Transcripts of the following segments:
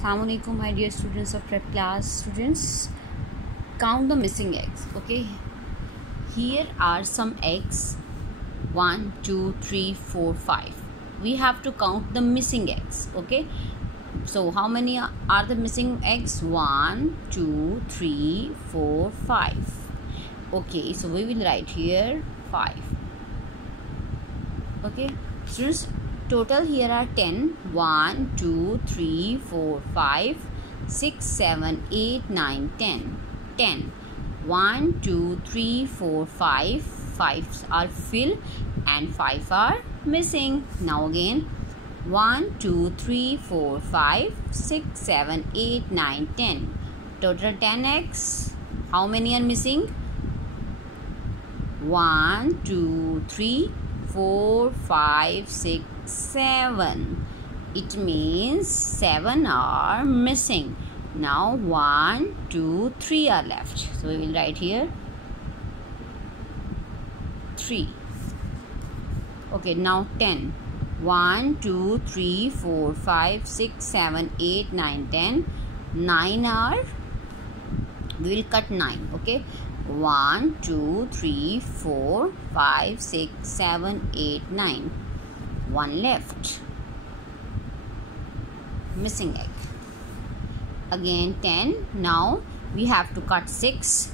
Assalamualaikum, my dear students of prep class. Students, count the missing eggs. Okay, here are some eggs: 1 2 3 4 5. We have to count the missing eggs. Okay, so how many are the missing eggs? 1 2 3 4 5. Okay, so we will write here 5. Okay, students, total here are 10. 1 2 3 4 5 6 7 8 9 10. 10. 1 2 3 4 5. 5 are filled and 5 are missing. Now again, 1 2 3 4 5 6 7 8 9 10. Total 10 eggs. How many are missing? 1 2 3 4 5 6 7. It means 7 are missing. Now 1 2 3 are left, so we will write here 3. Okay, now 10. 1 2 3 4 5 6 7 8 9 10. 9 are, we will cut 9. Okay, 1 2 3 4 5 6 7 8 9. 1 left, missing egg. Again 10. Now we have to cut 6.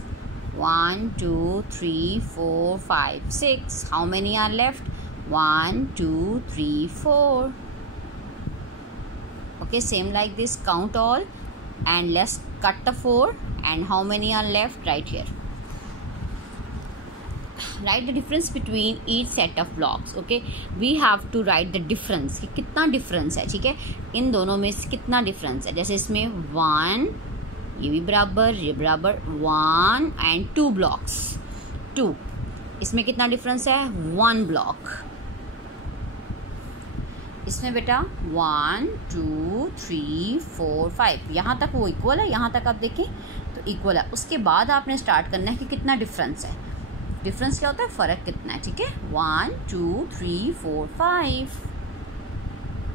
1 2 3 4 5 6. How many are left? 1 2 3 4. Okay, same like this, count all and let's cut the 4. And how many are left? Right here. Write the difference between each set of blocks. Okay, we have to write the difference कि कितना difference है. ठीक है, इन दोनों में कितना difference है. जैसे इसमें 1, ये भी बराबर, ये बराबर, 1 and 2 blocks. 2. इसमें कितना difference है? 1 block. इसमें बेटा 1 2 3 4 5, यहाँ तक वो इक्वल है. यहाँ तक आप देखें तो इक्वल है. उसके बाद आपने स्टार्ट करना है कि कितना डिफरेंस है. डिफरेंस क्या होता है? फर्क कितना है. ठीक है, 1 2 3 4 5.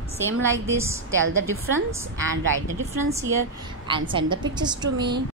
Same like this, tell the difference and write the difference here and send the pictures to me.